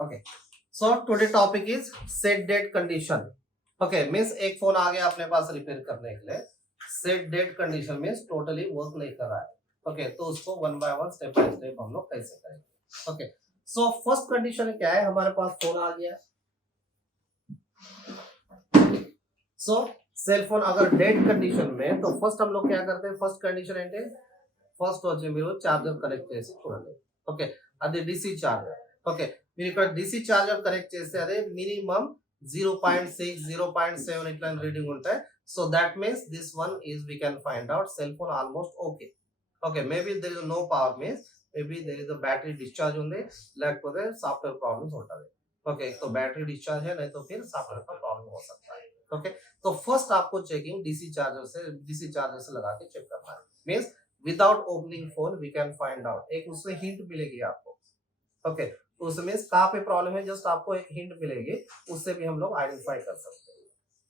Okay so today topic is set dead condition. Okay means एक phone आ गया अपने पास रिपेयर करने के लिए, set dead condition means totally work नहीं कर रहा है। ओके तो उसको one by one step by step हम लोग कैसे करेंगे। ओके सो फर्स्ट कंडीशन क्या है, हमारे पास फोन आ गया। सो सेलफोन अगर डेड कंडीशन में तो फर्स्ट हम लोग क्या करते हैं, फर्स्ट कंडीशन ఏంటి, ఫస్ట్ వచ్చి మీరు చార్జర్ కనెక్ట్ చేసి చూడండి। ఓకే అది డిసి చార్జర్। ఓకే మీరు ఇక్కడ డిసి చార్జర్ కనెక్ట్ చేస్తే అదే మినిమం 0.6 0.7 ఇట్లా రీడింగ్ ఉంటాయి। So that means this one is we can find out cell phone almost okay. Okay maybe there is no power means maybe there is battery discharge ఉంది, లేకపోతే software problems ఉంటుంది। Okay तो battery discharge है, नहीं तो फिर software का problem हो सकता है। ओके तो फर्स्ट आपको चेकिंग डीसी चार्जर से लगा के चेक करना है। Means without opening phone we can find out, एक उससे हिंट मिलेगी आपको। ओके तो उसमें कहाँ पे प्रॉब्लम है जस्ट आपको एक हिंट मिलेगी, उससे भी हम लोग आइडेंटिफाई कर सकते हैं।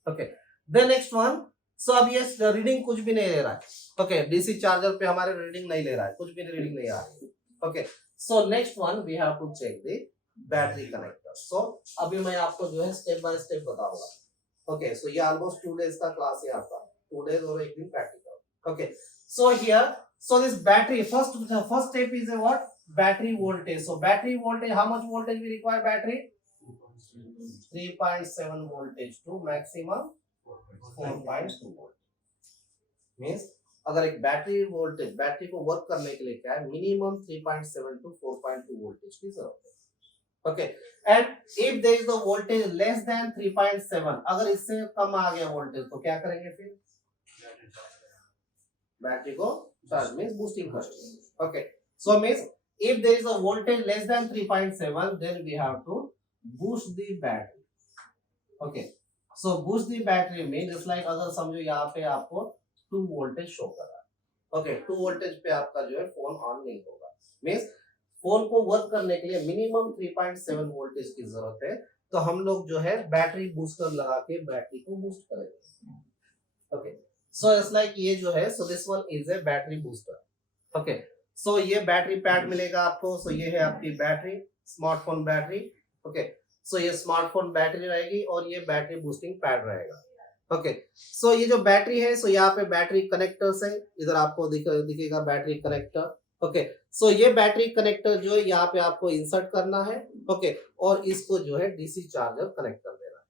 ओके देन नेक्स्ट वन, सो अब ये रीडिंग कुछ भी नहीं ले रहा है। ओके डीसी चार्जर पे हमारे रीडिंग नहीं ले रहा है, कुछ भी रीडिंग नहीं आ रही है। Okay so next one we have to check the battery connector. So अभी मैं आपको जो है स्टेप बाय स्टेप बताऊंगा। ओके सो ये ऑलमोस्ट 2 डेज का क्लास है आपका, 2 डेज और एक दिन practical. Okay so here so this battery first step is a what, battery voltage। so battery voltage, how much voltage we require battery, 3.7 voltage to maximum 4.2 volt। Means अगर एक battery voltage battery को work करने के लिए क्या है, minimum 3.7 to 4.2 voltage की जरूरत है। Okay and if there is the voltage less than 3.7, अगर इससे कम आ गया वोल्टेज तो क्या करेंगे, फिर बैटरी को charge means boosting first। okay so means if there is a voltage less than 3.7 then we have to boost the battery। okay so boost the battery means just like अगर समझो यहाँ पे आपको 2 वोल्टेज शो कर रहा है। okay 2 voltage पे आपका जो है फोन ऑन नहीं होगा। मींस फोन को वर्क करने के लिए मिनिमम 3.7 वोल्टेज की जरूरत है, तो हम लोग जो है बैटरी बूस्टर लगा के बैटरी को बूस्ट करेंगे। okay so it's like ये जो है, so this one is a battery booster। okay so ये बैटरी पैड मिलेगा आपको। so ये है आपकी battery, smartphone battery. okay so ये स्मार्टफोन बैटरी रहेगी और ये बैटरी बूस्टिंग पैड रहेगा। okay so ये जो बैटरी है, so यहाँ पे बैटरी कनेक्टर्स है, इधर आपको दिखेगा बैटरी कनेक्टर। ओके सो ये बैटरी कनेक्टर जो है यहाँ पे आपको इंसर्ट करना है। ओके और इसको जो है डीसी चार्जर कनेक्ट कर देना है।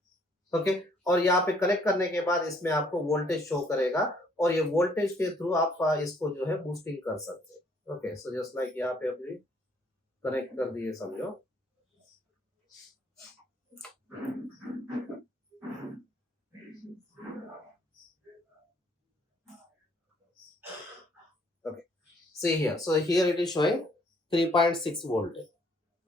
ओके और यहाँ पे कनेक्ट करने के बाद इसमें आपको वोल्टेज शो करेगा और ये वोल्टेज के थ्रू आप इसको जो है बूस्टिंग कर सकते हैं। ओके सो जस्ट लाइक यहाँ पे अभी कनेक्ट कर दिए समझो। Okay see here, so here it is showing 3.6 voltage।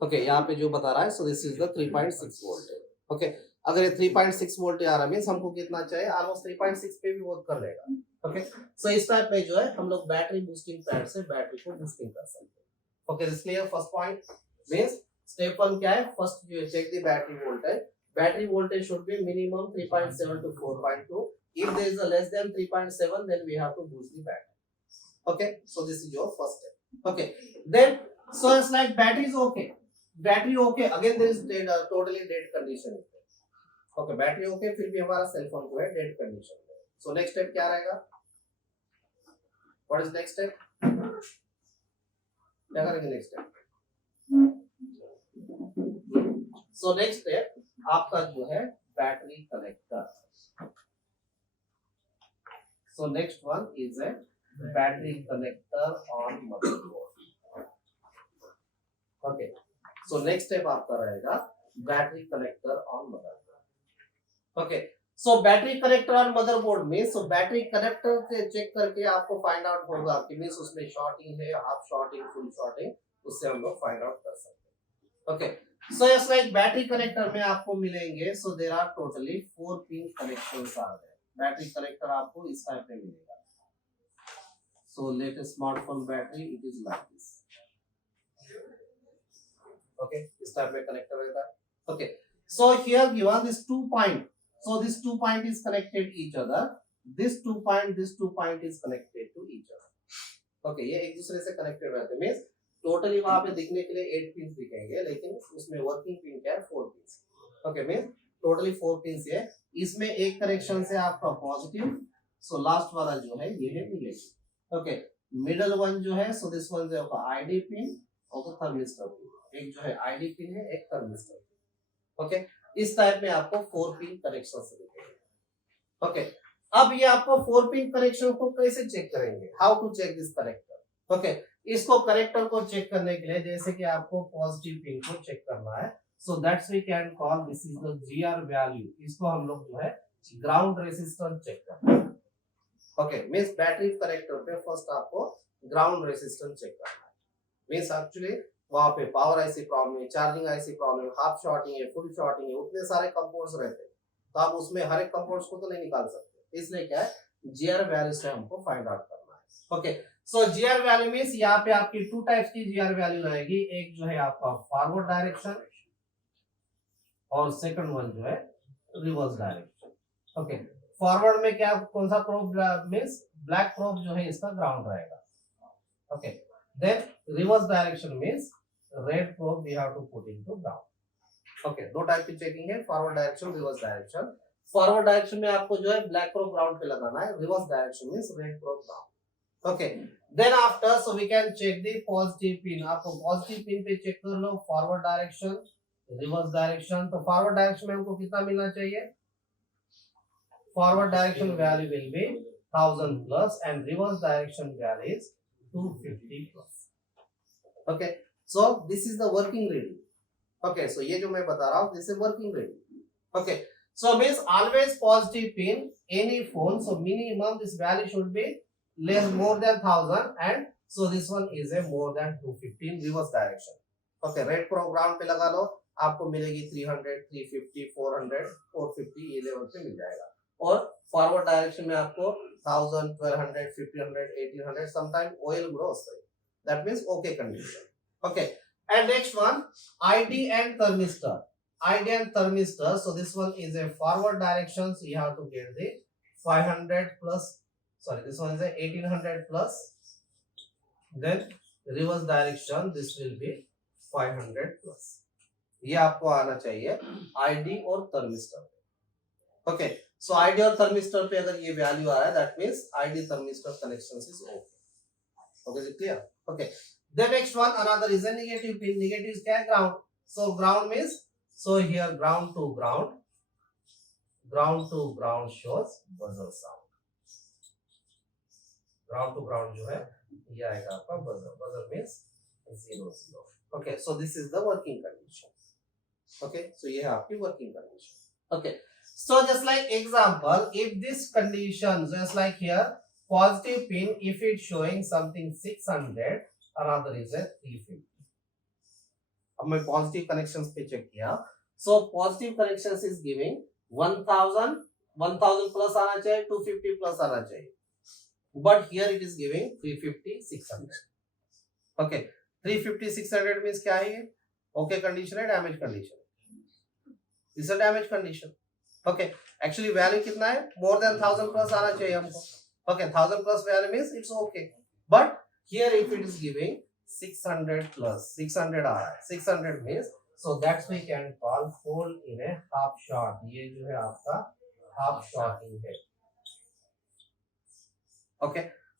Okay यहाँ पे जो बता रहा है, so this is the 3.6 voltage। Okay अगर ये 3.6 वोल्ट आ रहा है मींस हमको कितना चाहिए, ऑलमोस्ट 3.6 पे भी वर्क कर लेगा। ओके सो इस टाइप में जो है हम लोग बैटरी बूस्टिंग पैड से बैटरी को बूस्टिंग कर सकते हैं। Okay this clear. First point means step 1 क्या है, first you check the battery voltage should be minimum 3.7 to 4.2। If there is a less than 3.7 then we have to boost the battery. Okay so this is your first step. Okay then so it's like battery okay again there is totally dead condition. Okay battery okay फिर भी हमारा cell phone जो है dead condition में। So next step क्या रहेगा, what is next step, क्या करेंगे next step. So next step आपका जो है battery connector. So next one is a battery connector on motherboard. Okay so next step आपका रहेगा battery connector on motherboard. Okay so battery connector on motherboard में, सो battery connector से check करके आपको find out होगा कि मींस उसमें shorting है, हाफ शॉर्टिंग, फुल शॉर्टिंग, उससे हम लोग फाइंड आउट कर सकते हैं। Okay so just like battery connector में आपको मिलेंगे, so there are totally 4 pin connections आ रहे हैं। बैटरी कनेक्टर आपको इस टाइप में मिलेगा। So latest smartphone battery it is like this. Okay इस टाइप में कनेक्टर रहता है। Okay so here given this 2 point, so this 2 point is connected each other, this 2 point is connected to each other। okay ये एक दूसरे से connected रहते हैं। मींस टोटली वहां पे दिखने के लिए 8 पिन दिखेंगे, लेकिन उसमें वर्किंग पिन क्या है 4 pin. Okay, mean totally 4 pin है। इसमें एक कनेक्शन से आपका पॉजिटिव, सो लास्ट वाला जो है ये है निगेटिव। ओके, मिडल वन जो है, सो दिस वन जो है आईडी पिन और थर्मिस्टर पिन। एक जो है आईडी पिन है, एक थर्मिस्टर पिन। ओके, इस टाइप में आपको 4 पिन कनेक्शन से दिखेंगे। ओके, अब ये आपको 4 पिन कनेक्शन को कैसे चेक करेंगे, how to check this connector. Okay, इसको कनेक्टर को चेक करने के लिए जैसे कि आपको पॉजिटिव पिन को चेक करना है, so that's we can call this is the GR value. इसको हम लोग जो है ग्राउंड रेजिस्टेंस चेक करते हैं। ओके, मींस बैटरी कनेक्टर पे फर्स्ट आपको ग्राउंड रेजिस्टेंस चेक करना है। मींस एक्चुअली वहां पे पावर आईसी प्रॉब्लम है, चार्जिंग आईसी प्रॉब्लम है, हाफ शॉर्टिंग है, फुल शॉर्टिंग है, उतने सारे कंपाउंड्स रहते हैं, तो आप उसमें हर एक कंपाउंड्स को तो नहीं निकाल सकते। इसलिए क्या है, जीआर वैल्यू से हमको फाइंड आउट करना है। ओके, सो जीआर वैल्यू मींस यहाँ पे आपकी 2 टाइप्स की जीआर वैल्यू रहेगी। एक जो है आपका फॉरवर्ड डायरेक्शन और सेकंड वन जो है रिवर्स डायरेक्शन। ओके, फॉरवर्ड में क्या, कौन सा प्रोब मींस ब्लैक प्रोब जो है इसका ग्राउंड रहेगा। Okay, then reverse direction means red probe we have to put into ground. Okay, दो टाइप की चेकिंग है, forward direction, reverse direction. Forward direction में आपको जो है ब्लैक प्रोब ग्राउंड पे लगाना है, reverse direction means red probe ground. Okay, then after so we can check the positive pin. आपको पॉजिटिव पिन पे चेक कर लो फॉरवर्ड डायरेक्शन, रिवर्स डायरेक्शन। तो फॉरवर्ड डायरेक्शन में हमको कितना मिलना चाहिए, forward direction value will be 1000 plus and reverse direction value is 250 plus. Okay, so this is the working reading. Okay, so ये जो मैं बता रहा हूं this is working reading. Okay, so means always positive pin any phone, so minimum this value should be less more than 1000 and so this one is a more than 250 reverse direction. Okay, red probe ground पे लगा लो, आपको मिलेगी 300, 350, 400, 450 ये level पे मिल जाएगा। और forward direction में आपको 1000, 1200, 1500, 1800 समटाइम ऑयल కూడా వస్తాయి। that means okay condition. Okay, and next one ID and thermistor. ID and thermistor, so this one is a forward direction, so you have to get the 500 plus, sorry, this one is a 1800 plus, then reverse direction this will be 500 plus. ये आपको आना चाहिए ID और thermistor. Okay, so ID और thermistor पे अगर ये value आ रहा है that means ID thermistor connections is okay. Okay, clear. Okay, the next one another is a negative pin. Negative is क्या है, ground. So ground means, so here ground to ground shows buzzer sound. Ground to ground जो है ये आएगा आपका buzzer. Buzzer means 0 0। Okay, so this is the working condition. Okay, so ये है आपकी working condition. Okay, so just like example, if this condition just like here positive pin if it showing something 600 another is a 350। अब मैं positive connections पे check किया, so positive connections is giving 1000 plus आना चाहिए, 250 plus आना चाहिए, but here it is giving 350 600। okay, 350 600 means क्या है ये, okay condition है, damage condition, is a damage condition. Okay, actually value कितना है, मोर देन 1000 प्लस आना चाहिए हमको। Okay, 1000 plus value means it's okay, but here if it is giving 600 plus 600 आ रहा है, 600 means so that's we can call fall in a half short. ये जो है आपका हाफ शॉर्टिंग है। ओके,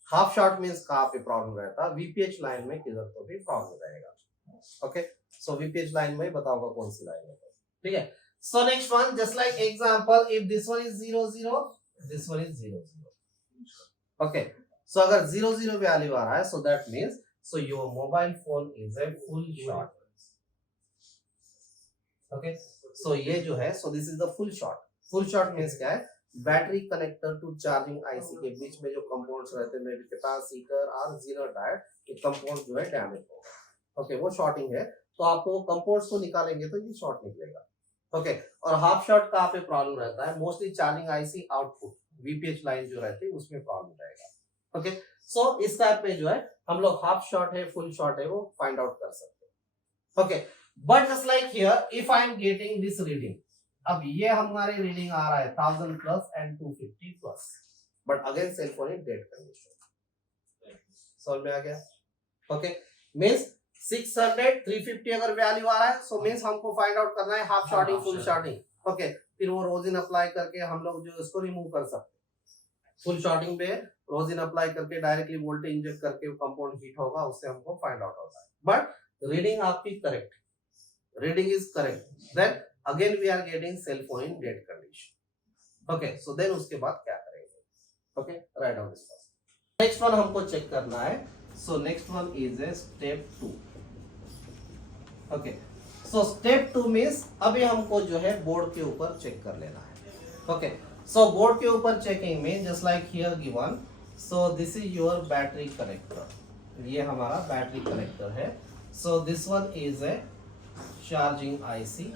हाफ शॉर्ट मींस कहां पे प्रॉब्लम रहता है, वीपीएच लाइन में किधर तो भी प्रॉब्लम रहेगा। ओके, सो वीपीएच लाइन में बताऊंगा कौन सी लाइन है, ठीक है। So next one just like example, if this one is 0 0, this one is 0 0। Okay, so अगर 0 0 वैल्यू आ रहा है, so that means so your mobile phone is a full short. Okay, so ये जो है, so this is the full short. Full short means क्या है, battery connector to charging IC के बीच में जो कंपाउंड्स रहते हैं, मे बी कैपेसिटर और जीरो डायोड, ये कंपाउंड जो है डैमेज होगा। ओके, वो शॉर्टिंग है, तो आपको वो कंपाउंड्स को निकालेंगे तो ये शॉर्ट निकलेगा। ओके, और हाफ शॉर्ट कहां पे प्रॉब्लम रहता है, mostly charging IC output VPH line जो रहती है उसमें प्रॉब्लम रहेगा। ओके, सो इस टाइप पे जो है हम लोग हाफ शॉर्ट है, फुल शॉर्ट है, वो फाइंड आउट कर सकते हैं। Okay, but just like here if I am getting this reading, अब ये हमारे रीडिंग आ रहा है 1000 plus and 250 plus, but again cell phone in dead condition. समझ में आ गया? ओके, मींस 600 350 अगर वैल्यू आ रहा है सो मीन्स हमको फाइंड आउट करना है half shorting full shorting. Okay, फिर वो रोजिन अप्लाई करके हम लोग जो इसको रिमूव कर सकते हैं। फुल शॉर्टिंग पे रोजिन अप्लाई करके डायरेक्टली वोल्टेज इंजेक्ट करके कंपाउंड हीट होगा, उससे हमको फाइंड आउट होता है। बट रीडिंग आपकी correct, reading is correct, then again we are getting cell phone in dead condition. Okay, so then उसके बाद क्या करेंगे? Okay, right down this first. Next one हमको चेक करना है, so next one is a step 2। Okay, so step 2 means अभी हमको जो है बोर्ड के ऊपर चेक कर लेना है। ओके, सो बोर्ड के ऊपर चेकिंग में just like here given, so this is your battery connector, ये हमारा बैटरी कनेक्टर है। So this one is a charging IC,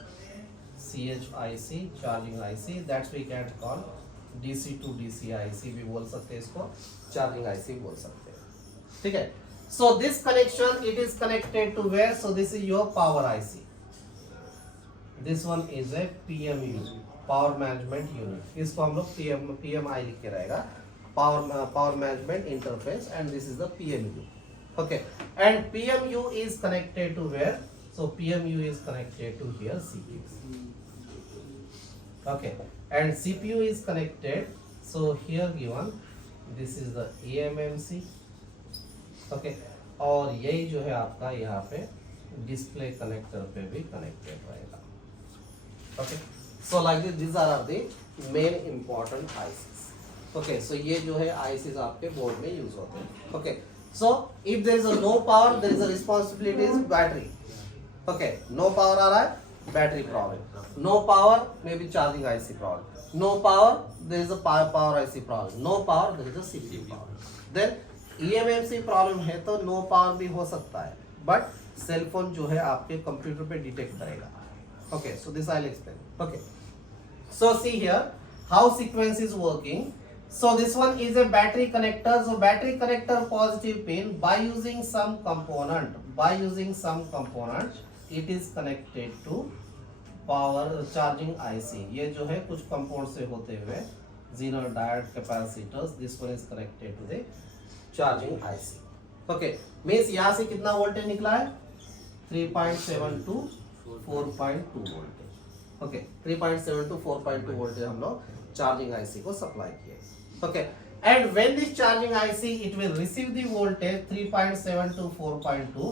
CHIC charging IC, that's we can call DC to DC IC भी बोल सकते हैं, इसको charging IC बोल सकते हैं। ठीक है, so this connection it is connected to where? So this is your power IC, this one is a PMU, power management unit, इसको हम लोग PMI लिख के रहेगा, power management interface, and this is the PMU। okay, and PMU is connected to where? So PMU is connected to here CPU, okay, and CPU is connected, so here given this is the eMMC, okay, और यही जो है आपका यहाँ पे display connector पे भी connected रहेगा। Okay, so like this are the main important ICs. Okay, so ये जो है आईसीज आपके बोर्ड में यूज होते हैं। Okay, so if there is a no power there is a responsibility is battery. Okay, no power आ रहा है battery problem, no power may be charging IC problem, no power there is a power IC problem, no power there is a CPU problem. Then EMMC problem है तो no power भी हो सकता है, but cell phone जो है आपके computer पे डिटेक्ट करेगा। Okay, so this I will explain. Okay, so see here how sequence is working. So this one is a battery connector, so battery connector positive pin by using some component it is connected to power charging IC. ये जो है कुछ compound से होते हुए zener diode capacitors, this one is connected to the charging IC. Okay, means यहां से कितना वोल्टेज निकला है? 3.7 to 4.2 voltage. Okay, 3.7 to 4.2 voltage हम लोग चार्जिंग आईसी को सप्लाई किए। Okay, and when this charging IC it will receive the voltage 3.7 to 4.2,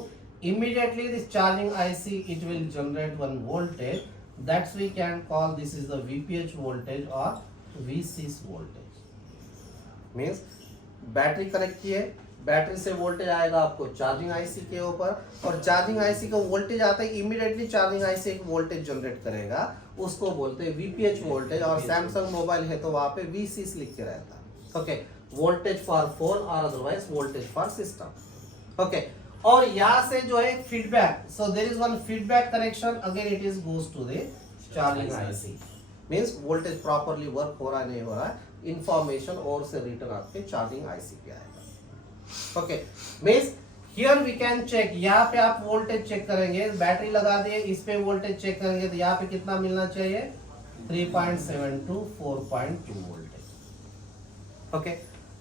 immediately this charging IC it will generate one voltage, that's we can call this is the VPH voltage or VCC voltage। means battery connect किए, battery से voltage आएगा आपको charging IC के ऊपर, और charging IC का voltage आता है इमीडिएटली चार्जिंग आईसी एक वोल्टेज जनरेट करेगा, उसको बोलते हैं वीपीएच वोल्टेज। और सैमसंग मोबाइल है तो वहां पे VCC लिख के रहता है। ओके, वोल्टेज फॉर फोन और otherwise voltage for system. Okay, और यहाँ से जो है feedback, so there is one feedback connection, again it is goes to the charging IC. Means voltage properly work हो रहा है नहीं हो रहा है, इंफॉर्मेशन और से रिटर्न आपके चार्जिंग आईसी पे आएगा। Okay, means here we can check, यहाँ पे आप वोल्टेज चेक करेंगे, बैटरी लगा दिए, इस पे वोल्टेज चेक करेंगे तो यहाँ पे कितना मिलना चाहिए? 3.7 to 4.2 वोल्टेज। ओके,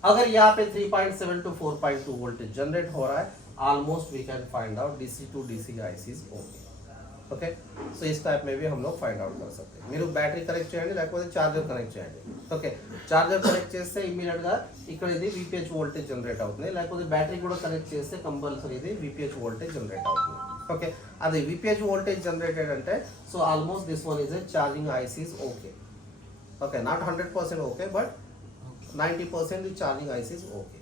अगर यहाँ पे 3.7 to 4.2 वोल्टेज जनरेट हो रहा है, almost we can find out DC to DC ICs okay. Okay, so इस टाइप में भी हम लोग फाइंड आउट कर सकते हैं। మీరు బ్యాటరీ కనెక్ట్ చేయండి, లేకపోతే చార్జర్ కనెక్ట్ చేయండి। ఓకే, చార్జర్ కనెక్ట్ చేస్తే ఇమ్మీడియట్ గా ఇక్కడ ఇది VPH వోల్టేజ్ జనరేట్ అవుతుంది, లేకపోతే బ్యాటరీ కూడా కనెక్ట్ చేస్తే కంపల్సరీ ఇది VPH వోల్టేజ్ జనరేట్ అవుతుంది। ఓకే, అది VPH వోల్టేజ్ జనరేటెడ్ అంటే so almost this one is a charging ICs okay. Okay, not 100% okay, but 90% the charging ICs okay.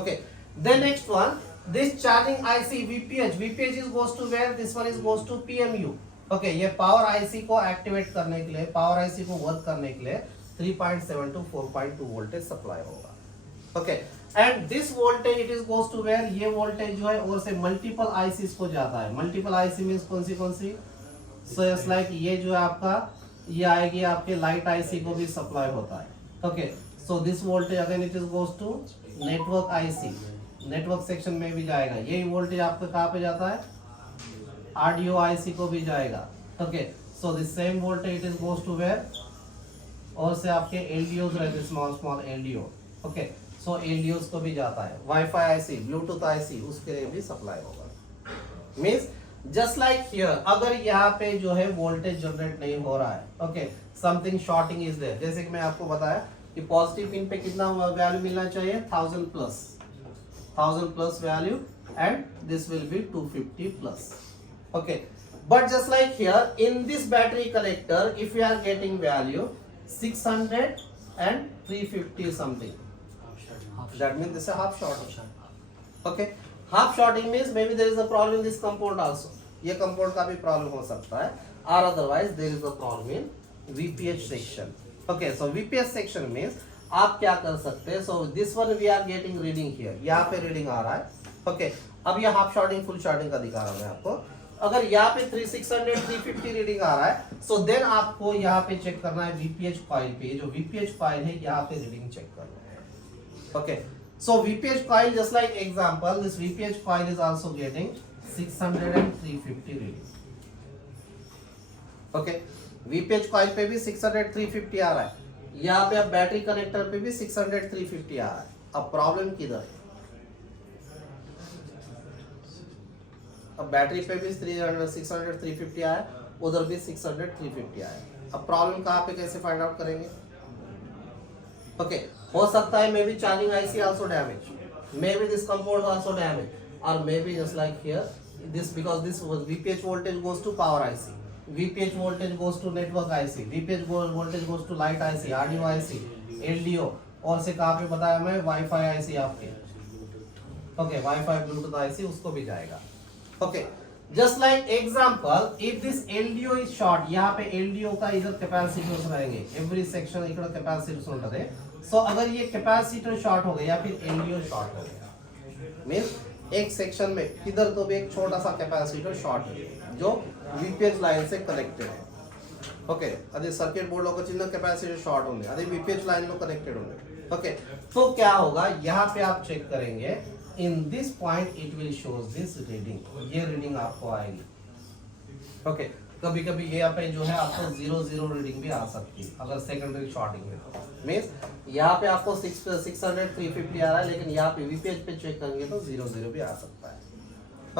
Okay, then next one, this charging IC VPH is goes to where? This one is goes to PMU। okay, ये power IC को activate करने के लिए, power IC को work करने के लिए 3.7 to 4.2 voltage supply होगा। Okay, and this voltage it is goes to where? ये वोल्टेज जो है और से मल्टीपल आईसीज को जाता है। मल्टीपल आईसी मींस कौन सी? सो इट्स लाइक ये जो है आपका, ये आएगी आपके लाइट आईसी को भी सप्लाई होता है। Okay, so this voltage again it is goes to network IC, network section में भी जाएगा। यही वोल्टेज आपका कहाँ पे जाता है? ऑडियो आईसी को भी जाएगा। Okay, so this same voltage it is goes to where? और से आपके एलडीओज रहते, small LDO. Okay, so LDOs को भी जाता है। वाईफाई आईसी, ब्लूटूथ आईसी, उसके लिए भी सप्लाई होगा। मीन्स जस्ट लाइक हियर, अगर यहाँ पे जो है वोल्टेज जनरेट नहीं हो रहा है, okay, something shorting is there, जैसे कि मैं आपको बताया कि पॉजिटिव पिन पे कितना वैल्यू मिलना चाहिए, 1000 plus value, and this will be 250 plus, okay. But just like here in this battery connector, if we are getting value 600 and 350 something, that means this is half shorting. Okay, half shorting means maybe there is a problem in this component also. ये component का भी problem हो सकता है, or otherwise there is a problem in VPH section. Okay, so VPH section means आप क्या कर सकते हैं, so this one we are getting reading here, यहाँ पे reading आ रहा है. Okay, अब ये half shorting full shorting का दिखा रहा हूँ मैं आपको. अगर यहाँ पे 600 350 रीडिंग आ रहा है, सो देन आपको यहाँ पे चेक करना है VPH कॉइल पे, जो VPH कॉइल है यहाँ पे रीडिंग चेक करना है. Okay, so VPH coil just like example, this VPH coil is also getting 600 and 350 reading. Okay, VPH coil पे भी 600 350 आ रहा है, यहाँ पे अब बैटरी कनेक्टर पे भी 600 350 आ रहा है. अब प्रॉब्लम किधर है? अब बैटरी पे भी 600 350 आया, उधर भी 600 350 आया. अब प्रॉब्लम कहाँ पे, कैसे फाइंड आउट करेंगे? ओके, हो सकता है may be charging IC also damage, may be this component also damage, और may be just like here this, because this VPH voltage goes to power IC, VPH voltage goes to network IC, VPH voltage goes to light IC, RDO IC, LDO, और से कहाँ पे बताया मैं, wifi IC आपके. Okay, wifi Bluetooth IC उसको भी जाएगा. Okay, just like example, if this LDO is short, यहाँ पे LDO का इधर कैपेसिटर्स रहेंगे, every section इधर कैपेसिटर्स होता है. So अगर ये कैपेसिटर शॉर्ट हो गया या फिर LDO शॉर्ट हो गया, मीन्स एक सेक्शन में इधर तो भी एक छोटा सा कैपेसिटर शॉर्ट है जो VPH लाइन से कनेक्टेड है. ओके, अभी सर्किट बोर्ड का चिन्ह कैपेसिटर शॉर्ट होंगे, अभी VPH लाइन में कनेक्टेड होंगे. ओके, तो क्या होगा, यहाँ पे आप चेक करेंगे, in this point it will shows this reading, ये रीडिंग आपको आएगी. ओके, कभी कभी ये पे जो है आपको 0 रीडिंग भी आ सकती है अगर सेकेंडरी शॉर्टिंग में. मीन्स यहाँ पे आपको 600 350 आ रहा है, लेकिन यहाँ पे VPH पे चेक करेंगे तो 0 भी आ सकता है.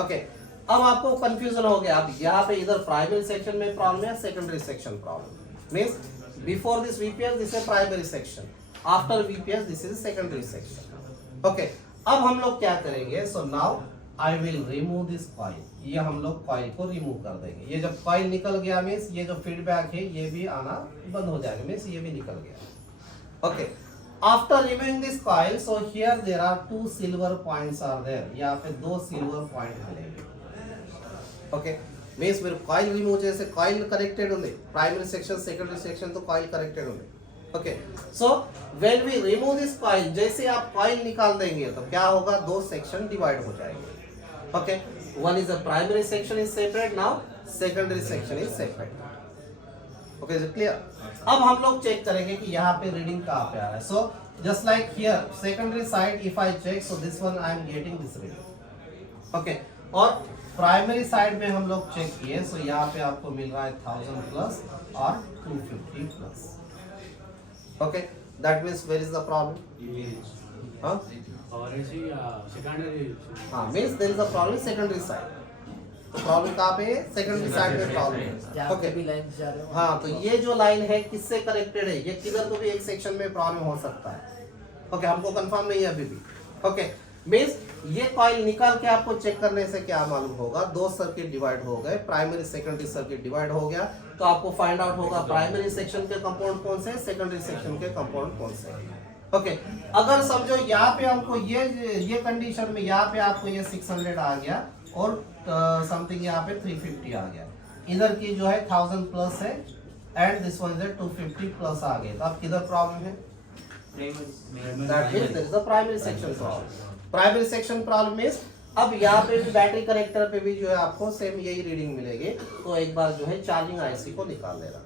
ओके, अब आपको कंफ्यूजन हो गया, अब यहाँ पे इधर प्राइमरी सेक्शन में प्रॉब्लम है, secondary section problem. Means before this VPH this is primary section, after VPH this is secondary section. Okay, अब हम लोग क्या करेंगे, so now I will remove this coil, ये हम लोग कॉइल को रिमूव कर देंगे. ये जब कॉइल निकल गया मीन्स ये जो फीडबैक है ये भी आना बंद हो जाएगा, मीन्स ये भी निकल गया. Okay, after removing this coil, so here there are 2 silver points are there, यहाँ पे 2 सिल्वर पॉइंट मिलेंगे. ओके, मीन्स फिर कॉइल रिमूव, जैसे कॉइल कनेक्टेड होंगे, प्राइमरी सेक्शन सेकेंडरी सेक्शन तो कॉइल कनेक्टेड होंगे. Okay, so when we remove this coil, जैसे आप कॉइल निकाल देंगे तो क्या होगा, 2 सेक्शन डिवाइड हो जाएंगे. Okay, one is a primary section is separate, now secondary section is separate. Okay, is it clear? अब हम लोग चेक करेंगे कि यहाँ पे रीडिंग कहाँ पे आ रहा है. So just like here secondary side if I check, so this one I am getting this reading. Okay, और प्राइमरी साइड में हम लोग चेक किए, सो यहाँ पे आपको मिल रहा है 1000 प्लस और 250 plus. Okay, that means where is the problem? Huh? Means there is a problem in secondary side. तो प्रॉब्लम कहाँ पे है, सेकेंडरी साइड में प्रॉब्लम है. ओके, हाँ, तो ये जो लाइन है किससे कनेक्टेड है, ये किधर तो भी एक सेक्शन में प्रॉब्लम हो सकता है. ओके, हमको कंफर्म नहीं है अभी भी. ओके, मीन्स ये कॉइल निकाल के आपको चेक करने से क्या मालूम होगा, 2 सर्किट डिवाइड हो गए, प्राइमरी सेकेंडरी सर्किट डिवाइड हो गया, तो आपको फाइंड आउट होगा प्राइमरी सेक्शन के कंपाउंड कौन से, सेकेंडरी सेक्शन के कंपाउंड कौन से. ओके, अगर समझो यहाँ पे हमको ये कंडीशन में यहाँ पे आपको ये 600 आ गया और समथिंग यहाँ पे 350 आ गया, इधर की जो है 1000 प्लस है and this one is 250 plus आ गया, तो अब किधर प्रॉब्लम है, that means there is a primary section problem. Primary section problem is, अब यहाँ पे भी बैटरी कनेक्टर पे भी जो है आपको सेम यही रीडिंग मिलेगी, तो एक बार जो है चार्जिंग आईसी को निकाल देना.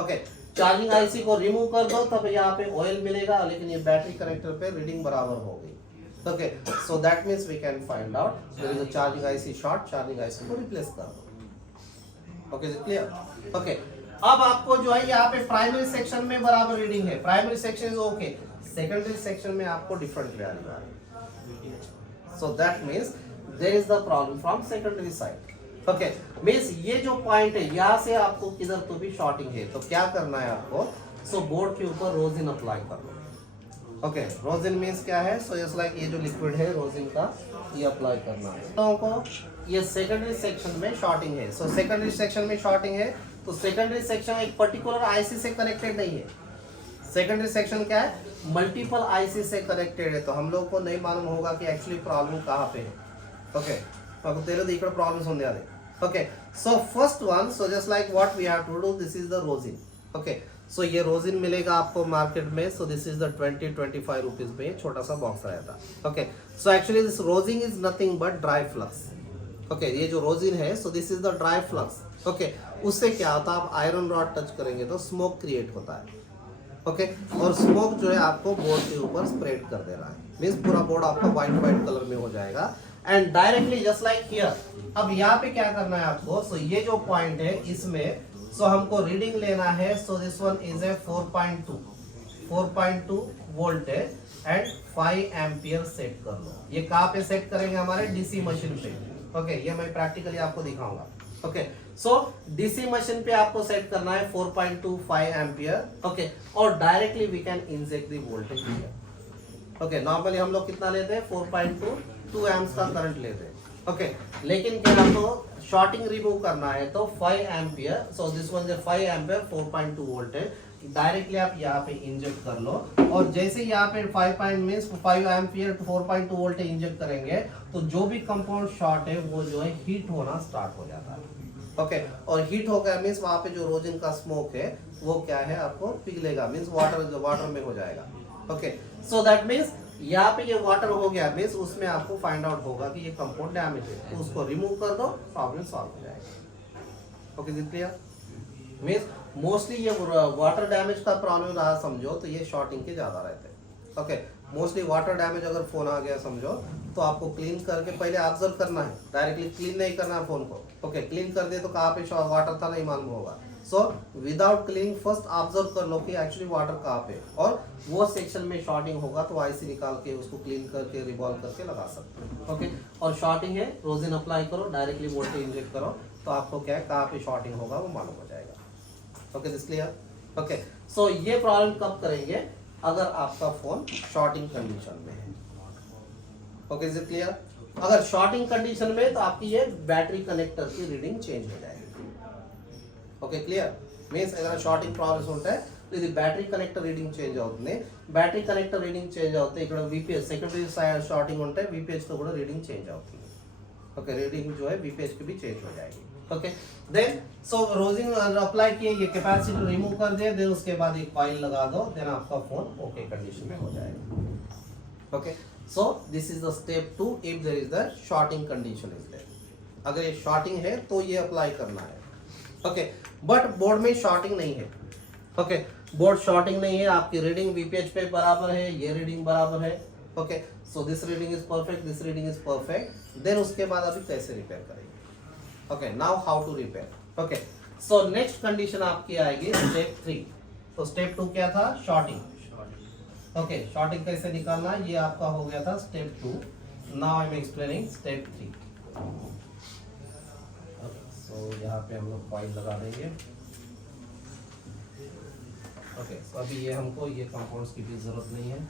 ओके, चार्जिंग आईसी को रिमूव कर दो, तब यहाँ पे ऑयल मिलेगा, लेकिन ये बैटरी कनेक्टर पे रीडिंग बराबर हो गई. Okay, so that means we can find out there is a charging IC short, charging IC को रिप्लेस कर दो. Okay, is it clear? Okay, अब आपको जो है यहाँ पे प्राइमरी सेक्शन में बराबर रीडिंग है, primary section is okay, secondary section में आपको डिफरेंट वैल्यू आ रही है. So that means there is the problem from secondary side. Okay, means ये जो पॉइंट है यहाँ से आपको किधर तो भी शॉर्टिंग है, तो क्या करना है आपको, सो बोर्ड के ऊपर रोजिन अप्लाई कर लो। ओके, रोजिन मींस क्या है, सो जस्ट लाइक ये जो लिक्विड है रोजिन का, ये अप्लाई करना है। तो को ये सेकेंडरी सेक्शन में शॉर्टिंग है, सो सेकेंडरी सेक्शन में शॉर्टिंग है, तो सेकेंडरी सेक्शन एक पर्टिकुलर आईसी से कनेक्टेड नहीं है। सेकेंडरी सेक्शन क्या है, मल्टीपल आईसी से कनेक्टेड है, तो हम लोग को नहीं मालूम होगा कि एक्चुअली प्रॉब्लम कहाँ पे है। ओके, तो तेरे देखो प्रॉब्लम्स होने वाले। Okay, so first one, so just like what we have to do, this is the rosin. Okay, so ये रोजिन मिलेगा आपको मार्केट में, so this is the 20-25 rupees में छोटा सा बॉक्स रहता। Okay, so actually this rosin is nothing but dry flux. Okay, ये जो रोजिन है, so this is the dry flux. Okay, उससे क्या होता है, आप आयरन रॉड टच करेंगे तो स्मोक क्रिएट होता है। ओके, और स्मोक जो है आपको बोर्ड के ऊपर स्प्रेड कर दे रहा है, मीन्स पूरा बोर्ड आपका व्हाइट कलर में हो जाएगा and directly just like here. अब यहाँ पे क्या करना है आपको, सो ये जो पॉइंट है इसमें, सो हमको रीडिंग लेना है, so this one is A 4.2 volt है एंड 5 एम्पियर सेट कर लो। ये कहाँ पे सेट करेंगे, हमारे डीसी मशीन पे। ओके, ये मैं प्रैक्टिकली आपको दिखाऊंगा। ओके, सो डीसी मशीन पे आपको सेट करना है 4.25 एम्पियर। ओके, और directly we can inject the voltage here. Okay, normally हम लोग कितना लेते हैं, 4.2 एम्प्स का करंट लेते हैं। ओके, लेकिन क्या आपको शॉर्टिंग रिमूव करना है तो 5 एम्पियर, सो दिस वन जो 5 एम्पियर 4.2 वोल्ट है, डायरेक्टली आप यहाँ पे इंजेक्ट कर लो, और जैसे यहाँ पे 5 एम्पियर 4.2 वोल्ट इंजेक्ट करेंगे तो जो भी कंपाउंड शॉर्ट है वो जो है हीट होना स्टार्ट हो जाता है। ओके, और हीट हो गया मीन्स वहाँ पे जो रोजिन का स्मोक है वो क्या है, आपको पिघलेगा, मीन्स वाटर में हो जाएगा। ओके, सो दैट मीन्स यहाँ पे ये वाटर हो गया, मीन्स उसमें आपको फाइंड आउट होगा कि ये कंपाउंड डैमेज है, तो उसको रिमूव कर दो, प्रॉब्लम सॉल्व हो जाएगा। Okay, this clear, means mostly ये वाटर डैमेज का प्रॉब्लम रहा समझो तो ये शॉर्टिंग के ज्यादा रहते हैं। ओके, मोस्टली वाटर डैमेज अगर फोन आ गया समझो तो आपको क्लीन करके पहले ऑब्जर्व करना है, डायरेक्टली क्लीन नहीं करना है फोन को। ओके, क्लीन कर दे तो कहाँ पे वाटर था नहीं मालूम होगा, so without cleaning first observe कर लो कि एक्चुअली वाटर कहाँ पे, और वो सेक्शन में शॉर्टिंग होगा तो आईसी निकाल के उसको क्लीन करके रिवॉल्व करके लगा सकते हो। ओके, और शॉर्टिंग है, रोजिन अप्लाई करो, डायरेक्टली वोल्टेज इंजेक्ट करो, तो आपको क्या है कहाँ पे शॉर्टिंग होगा वो मालूम हो जाएगा। Okay, this clear. Okay, so ये प्रॉब्लम कब करेंगे, अगर आपका फोन शॉर्टिंग कंडीशन में है। Okay, is it clear. अगर शॉर्टिंग कंडीशन में तो आपकी ये बैटरी कनेक्टर की रीडिंग चेंज हो जाएगी। ओके, क्लियर, मींस अगर शॉर्टिंग प्रॉब्लम्स होता है तो ఇది బ్యాటరీ కనెక్టర్ రీడింగ్ చేంజ్ అవుతుంది, బ్యాటరీ కనెక్టర్ రీడింగ్ చేంజ్ అవుతే ఇక్కడ విపిఎస్ సెకండరీ शॉर्टिंग ఉంటే విపిఎస్ తో కూడా రీడింగ్ చేంజ్ అవుతుంది। ओके, रीडिंग जो है वीपीएच की भी चेंज हो जाएगी। Okay, then so rosin apply किए, ये कैपेसिटर रिमूव कर दे, देन उसके बाद एक कॉइल लगा दो, देन आपका फोन ओके कंडीशन में हो जाएगा। Okay, so this is the step 2 if there is the shorting condition is there. अगर ये शॉर्टिंग है तो ये अप्लाई करना है। ओके, बट बोर्ड में शॉर्टिंग नहीं है। ओके, बोर्ड शॉर्टिंग नहीं है, आपकी रीडिंग वीपीएच पे बराबर है, ये रीडिंग बराबर है। Okay, so this reading is perfect, this reading is perfect, then उसके बाद अभी कैसे रिपेयर करेंगे। Okay, now how to repair. Okay, so next condition आपकी आएगी स्टेप 3। तो स्टेप 2 क्या था, शॉर्टिंग। ओके, शॉर्टिंग कैसे निकालना, ये आपका हो गया था step 2। Now I am explaining step 3। सो यहाँ पे हम लोग कॉइल लगा देंगे। ओके, सो अभी ये हमको ये कंपाउंड्स की भी जरूरत नहीं है,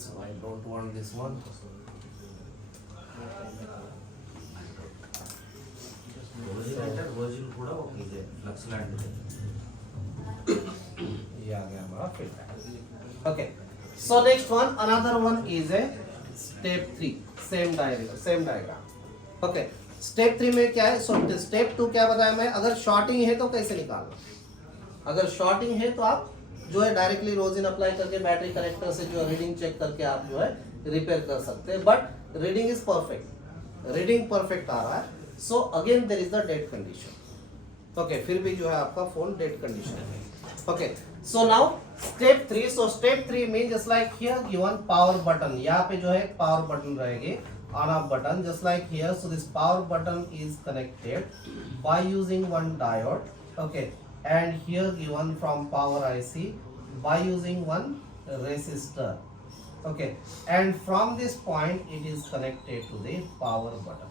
so I don't want this one. Virgin కూడా ఒక ఇదే ఫ్లక్స్ లాంటిది, ये आ गया हमारा filter. Okay, so next one, another one is a step 3, same diagram. Okay, step 3 में क्या है, सो स्टेप 2 क्या बताया मैं, अगर शॉर्टिंग है तो कैसे निकालना। अगर शॉर्टिंग है तो आप जो है डायरेक्टली रोजिन अप्लाई करके बैटरी कनेक्टर से जो रीडिंग चेक करके आप जो है रिपेयर कर सकते हैं, but reading is perfect, reading perfect आ रहा है, so again there is the dead condition. Okay, फिर भी जो है आपका फोन डेड कंडीशन है। Okay, so now step 3, so step 3 mean just like here given power button, यहाँ पे जो है पावर बटन रहेगी, on off button just like here, so this power button is connected by using one diode. Okay, and here given from power IC by using one resistor। Okay, and from this point it is connected to the power button.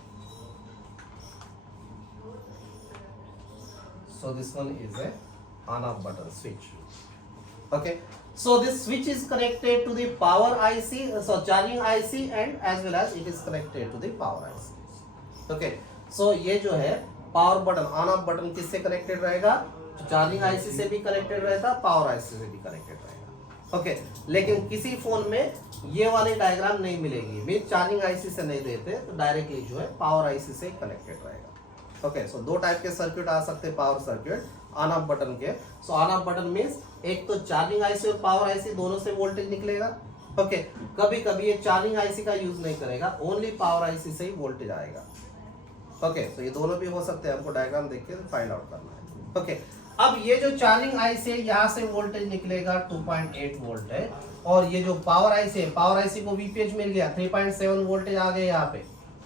So this one is a on off button switch. Okay, so this switch is connected to the power IC, so charging IC, and as well as it is connected to the power IC. Okay, so ये जो है power button on off button किससे connected रहेगा? Charging IC से भी connected रहता, power IC से भी कनेक्टेड रहेगा. ओके, लेकिन किसी फोन में ये वाली डायग्राम नहीं मिलेगी, मीन चार्जिंग आईसी से नहीं देते तो डायरेक्टली जो है पावर आईसी से कनेक्टेड रहेगा. ओके, सो दो टाइप के सर्किट आ सकते हैं power circuit on off button के. So on off button means एक तो चार्जिंग आईसी और पावर आईसी दोनों से वोल्टेज निकलेगा. ओके, कभी कभी ये चार्जिंग आईसी का यूज नहीं करेगा, ओनली पावर आईसी से ही वोल्टेज आएगा. ओके, तो ये दोनों भी हो सकते हैं, हमको डायग्राम देख के फाइंड आउट करना है. ओके, अब ये जो चार्जिंग आईसी है यहाँ से वोल्टेज निकलेगा 2.8 वोल्ट है, और ये जो पावर आईसी है, पावर आईसी को वीपीएच मिल गया, 3.7 वोल्टेज आ गए यहाँ पे.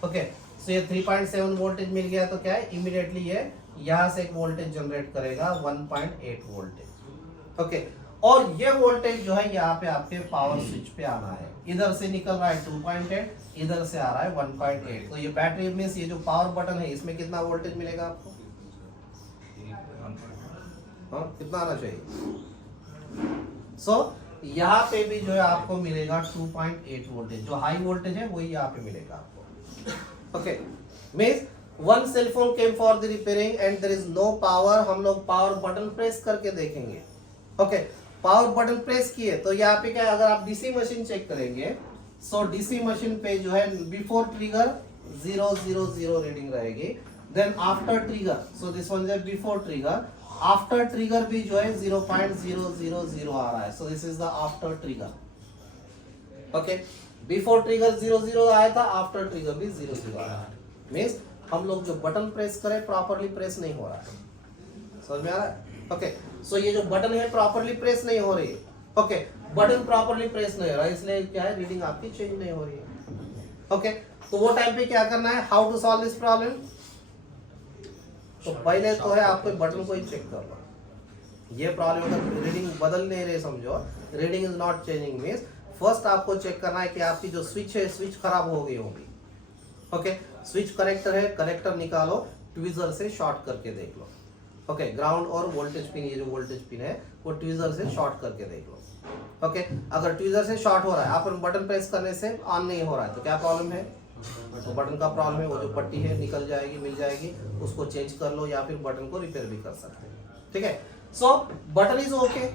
ओके, सो ये 3.7 वोल्टेज मिल गया तो क्या है, इमीडिएटली ये यहाँ से एक वोल्टेज जनरेट करेगा 1.8 वोल्टेज. ओके, और ये वोल्टेज जो है यहाँ पे आपके पावर स्विच पे आना है. इधर से निकल रहा है 2.8, इधर से आ रहा है 1.8. तो ये बैटरी मींस ये जो पावर बटन है इसमें कितना वोल्टेज मिलेगा आपको? हाँ, कितना आना चाहिए? सो यहाँ पे भी जो है आपको मिलेगा 2.8 वोल्टेज. जो हाई वोल्टेज है वही यहाँ पे मिलेगा आपको. Okay, means one cell phone came for the repairing and there is no power. हम लोग पावर बटन प्रेस करके देखेंगे. ओके, पावर बटन प्रेस किए तो यहाँ पे क्या है, अगर आप डीसी मशीन चेक करेंगे, सो डीसी मशीन पे जो है बिफोर ट्रिगर 000 रीडिंग रहेगी, then after trigger, so this one is before trigger, after trigger भी जो है 0.000 आ रहा है. So this is the after trigger. Okay, before trigger 00 आया था, आफ्टर ट्रिगर भी 00 आ रहा है. मींस हम लोग जो बटन प्रेस करें प्रॉपर्ली प्रेस नहीं हो रहा है. समझ में आ रहा है? ओके, सो ये जो बटन है प्रॉपर्ली प्रेस नहीं हो रही है. ओके, बटन प्रॉपर्ली प्रेस नहीं हो रहा है, इसलिए क्या है, रीडिंग आपकी चेंज नहीं हो रही है. ओके, तो वो टाइम पे क्या करना है, how to solve this problem? तो पहले तो है आपको बटन को ही चेक करना. ये प्रॉब्लम अगर रीडिंग बदल नहीं रहे, समझो reading is not changing, means first आपको चेक करना है कि आपकी जो स्विच है, स्विच खराब हो गई होगी. ओके, स्विच कनेक्टर है, कनेक्टर निकालो, ट्विजर से शॉर्ट करके देख लो. ओके, ग्राउंड और वोल्टेज पिन, ये जो वोल्टेज पिन है वो ट्विजर से शॉर्ट करके देख लो. ओके, अगर ट्विजर से शॉर्ट हो रहा है, आप बटन प्रेस करने से ऑन नहीं हो रहा है, तो क्या प्रॉब्लम है? तो बटन का प्रॉब्लम है. वो जो पट्टी है निकल जाएगी, मिल जाएगी, उसको चेंज कर लो या फिर बटन को रिपेयर भी कर सकते हैं. ठीक है, सो बटन इज ओके.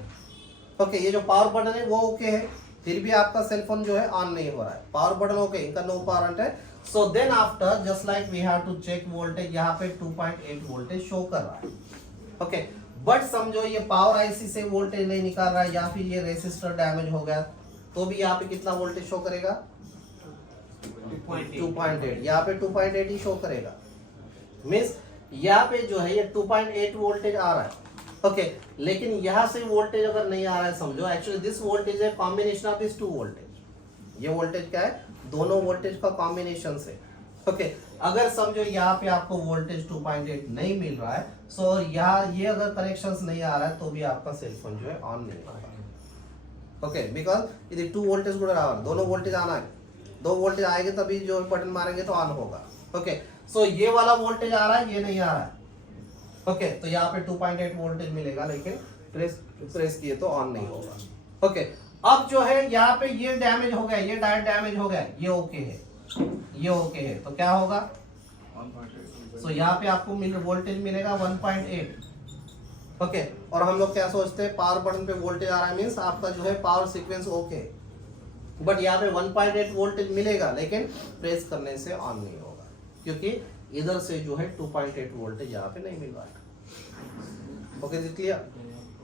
ओके, ये जो पावर बटन है वो ओके है, फिर भी आपका सेल फोन जो है ऑन नहीं हो रहा है. पावर बटन ओके, इनका नो करंट है. So then after just like we have to check voltage. यहाँ पे 2.8 वोल्टेज शो कर रहा है. ओके, बट समझो ये पावर आईसी से वोल्टेज नहीं निकाल रहा है, या फिर ये रेसिस्टर डैमेज हो गया, तो भी यहाँ पे कितना वोल्टेज शो करेगा? 2.8. यहाँ पे 2.8 ही शो करेगा. मींस यहाँ पे जो है ये 2.8 वोल्टेज आ रहा है. ओके, लेकिन यहाँ से वोल्टेज अगर नहीं आ रहा है, समझो एक्चुअली दिस वोल्टेज है combination of this two voltage. ये वोल्टेज क्या है? दोनों वोल्टेज का कॉम्बिनेशन से. ओके, अगर समझो यहाँ पे आपको वोल्टेज 2.8 नहीं मिल रहा है, सो यहाँ ये अगर कनेक्शंस नहीं आ रहा है तो भी आपका सेल फोन जो है ऑन नहीं होगा. ओके, बिकॉज ये 2 वोल्टेज को दोनों वोल्टेज आना है, 2 वोल्टेज आएंगे तभी जो बटन मारेंगे तो ऑन होगा. ओके, सो ये वाला वोल्टेज आ रहा है, ये नहीं आ रहा है. ओके, तो यहाँ पे 2.8 वोल्टेज मिलेगा, लेकिन प्रेस किए तो ऑन नहीं होगा. ओके, अब जो है यहाँ पे ये डैमेज हो गया, ये डायोड डैमेज हो गया, ये ओके है, ये ओके है, तो क्या होगा? सो यहाँ पे आपको वोल्टेज मिलेगा 1.8. ओके, और हम लोग क्या सोचते हैं, पावर बटन पे वोल्टेज आ रहा है मींस आपका जो है पावर सीक्वेंस ओके. बट यहाँ पे 1.8 वोल्टेज मिलेगा, लेकिन प्रेस करने से ऑन नहीं होगा, क्योंकि इधर से जो है 2.8 वोल्टेज यहाँ पे नहीं मिल रहा है. Okay, clear?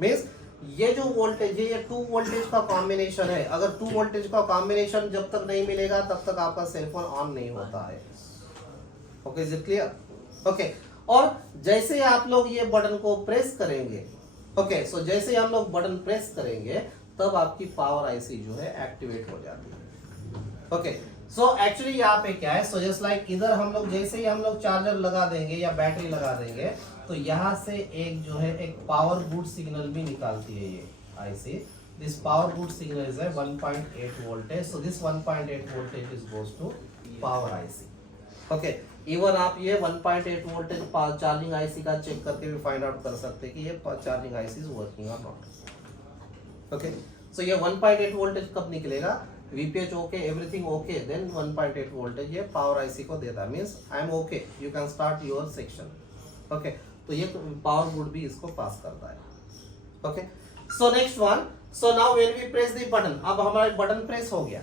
मींस ये जो वोल्टेज है ये 2 वोल्टेज का कॉम्बिनेशन है. अगर 2 वोल्टेज का कॉम्बिनेशन जब तक नहीं मिलेगा तब तक आपका सेल फोन ऑन नहीं होता है. Okay, is it clear? Okay, और जैसे आप लोग ये बटन को प्रेस करेंगे, ओके, सो जैसे हम लोग बटन प्रेस करेंगे तब आपकी पावर आईसी जो है एक्टिवेट हो जाती है. ओके, सो एक्चुअली यहाँ पे क्या है, सो जस्ट लाइक इधर हम लोग जैसे ही हम लोग चार्जर लगा देंगे या बैटरी लगा देंगे, तो यहाँ से एक जो है एक पावर गुड सिग्नल भी निकालती है ये IC. this power good signal is a 1.8 voltage, so this 1.8 voltage is goes to power IC. Okay, even आप ये 1.8 वोल्टेज चार्जिंग आईसी का चेक करके भी फाइंड आउट कर सकते हैं कि ये चार्जिंग आईसी इज वर्किंग और नॉट। ओके, सो ये 1.8 वोल्टेज कब निकलेगा, VPH okay, everything okay, then 1.8 voltage ये पावर आईसी को देता है, means I am okay, you can start your section. Okay, तो ये पावर गुड भी इसको पास करता है। Okay, so next one, so now when we press the button, अब हमारा बटन प्रेस हो गया।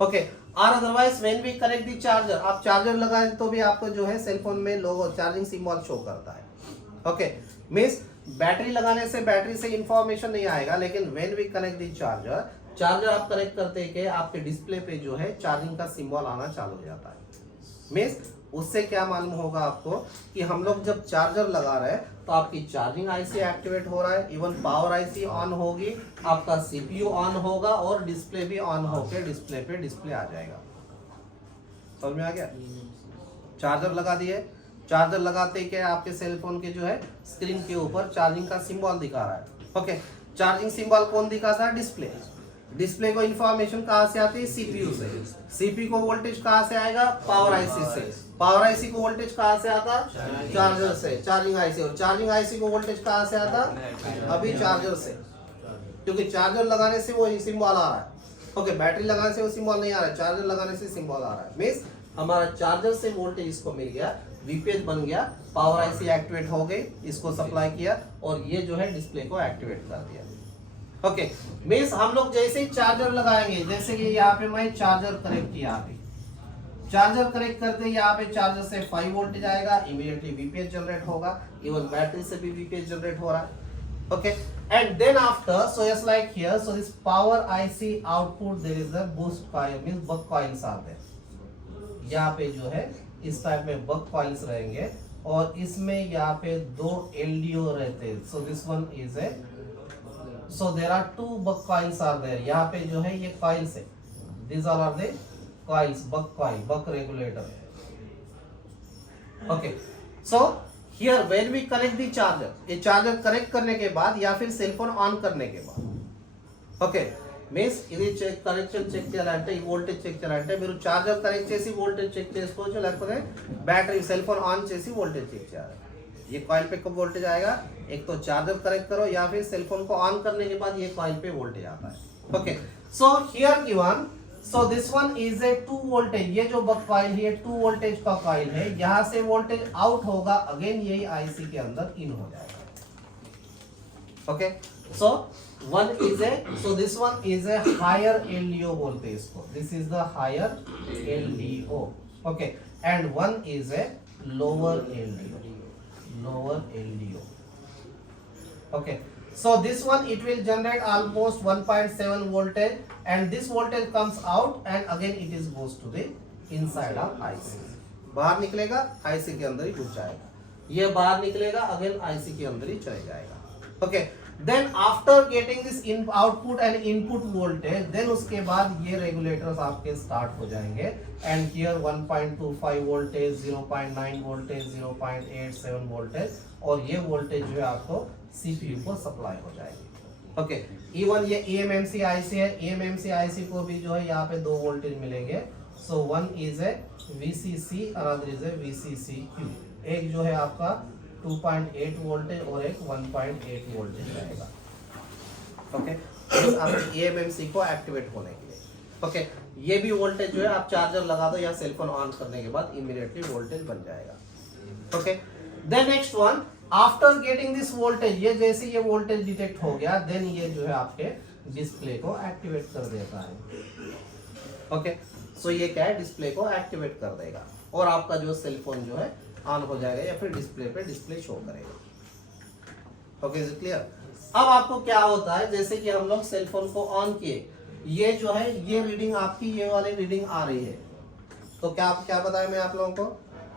ओके, और otherwise when we connect the charger, आप चार्जर लगाएं तो भी आपको जो है सेल फोन में लोगो चार्जिंग सिंबल शो करता है। ओके, मींस बैटरी लगाने से बैटरी से इंफॉर्मेशन नहीं आएगा, लेकिन when we connect the charger, charger आप कनेक्ट करते हैं कि आपके डिस्प्ले पे जो है चार्जिंग का सिंबल आना चालू हो जाता है। मींस उससे क्या मालूम होगा आपको कि हम लोग जब चार्जर लगा रहे हैं तो आपकी चार्जिंग आईसी एक्टिवेट हो रहा है, इवन पावर आईसी ऑन होगी, आपका सीपीयू ऑन होगा और डिस्प्ले भी ऑन होकर डिस्प्ले पे डिस्प्ले आ जाएगा। समझ में आ गया? चार्जर लगा दिए, चार्जर लगाते के आपके सेल फोन के जो है स्क्रीन के ऊपर चार्जिंग का सिंबल दिखा रहा है। ओके, चार्जिंग सिंबल कौन दिखाता है? डिस्प्ले। डिस्प्ले को इंफॉर्मेशन कहाँ से आती है? सीपीयू से। सीपीयू को वोल्टेज कहाँ से आएगा? पावर आईसी से। पावर आईसी को वोल्टेज कहाँ से आता? चार्जर से, चार्जिंग आईसी। और चार्जिंग आईसी को वोल्टेज कहाँ से आता? अभी चार्जर से, क्योंकि चार्जर लगाने से वो सिंबल आ रहा है। ओके, बैटरी लगाने से वो सिंबल नहीं आ रहा है, चार्जर लगाने से सिंबल आ रहा है। मींस हमारा चार्जर से वोल्टेज इसको मिल गया, वीपीएच बन गया, पावर आईसी एक्टिवेट हो गई, इसको सप्लाई किया और ये जो है डिस्प्ले को एक्टिवेट कर दिया। ओके, मींस हम लोग जैसे ही चार्जर लगाएंगे, जैसे कि यहाँ पे मैं चार्जर कनेक्ट किया, अभी चार्जर कनेक्ट करते ही यहाँ पे चार्जर से 5 वोल्टेज आएगा, इमीडिएटली वीपीएच जनरेट होगा, इवन बैटरी से भी वीपीएच जनरेट हो रहा है। Okay, and then after, so just like here, so this power IC output there is a boost coil, means buck coils are there. यहाँ पे जो है इस टाइप में बक कॉइल्स रहेंगे और इसमें यहाँ पे 2 एलडीओ रहते हैं। सो this one is A, so there are 2 buck coils are there, यहाँ पे जो है ये coils है, these all are the coils, buck coil, buck regulator। okay, so here when we connect the charger, ये चार्जर कनेक्ट करने के बाद या फिर सेल फोन ऑन करने के बाद, ఓకే మీన్స్ ఇది కనెక్షన్ చెక్ చేయాలంటే ఈ వోల్టేజ్ చెక్ చేయాలంటే మీరు చార్జర్ కనెక్ట్ చేసి వోల్టేజ్ చెక్ చేసుకోవచ్చు, లేకపోతే బ్యాటరీ సెల్ फोन ऑन చేసి वोल्टेज चेक చేయాలి। ये कॉइल पे कब वोल्टेज आएगा? एक तो चार्जर कनेक्ट करो या फिर सेल फोन को ऑन करने के बाद ये कॉइल पे वोल्टेज आता है। Okay, so here given, so this one is A 2 voltage, ये जो बक कॉइल है 2 वोल्टेज का कॉइल है, यहाँ से वोल्टेज आउट होगा, अगेन यही आईसी के अंदर इन हो जाएगा। Okay, so one is a, so this one is a higher LDO बोलते हैं इसको, this is the higher LDO. Okay, and one is a lower LDO, lower LDO। okay, so this one it will generate almost 1.7 voltage and this voltage comes out and again it is goes to the inside of IC, बाहर निकलेगा IC के अंदर ही घुस जाएगा, ये बाहर निकलेगा again IC के अंदर ही चले जाएगा। okay, then after getting this in output and input voltage, then उसके बाद ये रेगुलेटर्स आपके स्टार्ट हो जाएंगे and here 1.25 voltage, 0.9 voltage, 0.87 voltage और ये वोल्टेज जो है आपको सीपीयू को सप्लाई हो जाएगी। ओके, इवन ये eMMC IC है, eMMC IC को भी जो है यहाँ पे 2 वोल्टेज मिलेंगे। सो one is A VCC, another is a VCCQ, एक जो है आपका 2.8 वोल्टेज और एक 1.8 वोल्टेज रहेगा। ओके, आपके eMMC को एक्टिवेट होने के लिए। ओके, ये भी वोल्टेज जो है आप चार्जर लगा दो या सेल फोन ऑन करने के बाद इमीडिएटली वोल्टेज बन जाएगा। Okay, then next one, after getting this voltage, ये जैसे ये वोल्टेज डिटेक्ट हो गया, देन ये जो है आपके डिस्प्ले को एक्टिवेट कर देता है। ओके, सो ये क्या है, डिस्प्ले को एक्टिवेट कर देगा और आपका जो सेल फोन जो है ऑन हो जाएगा या फिर डिस्प्ले पे डिस्प्ले शो करेगा। Okay, is it clear? अब आपको क्या होता है, जैसे कि हम लोग सेल फोन को ऑन किए, ये जो है ये रीडिंग आपकी ये वाली रीडिंग आ रही है, तो क्या बताया मैं आप लोगों को?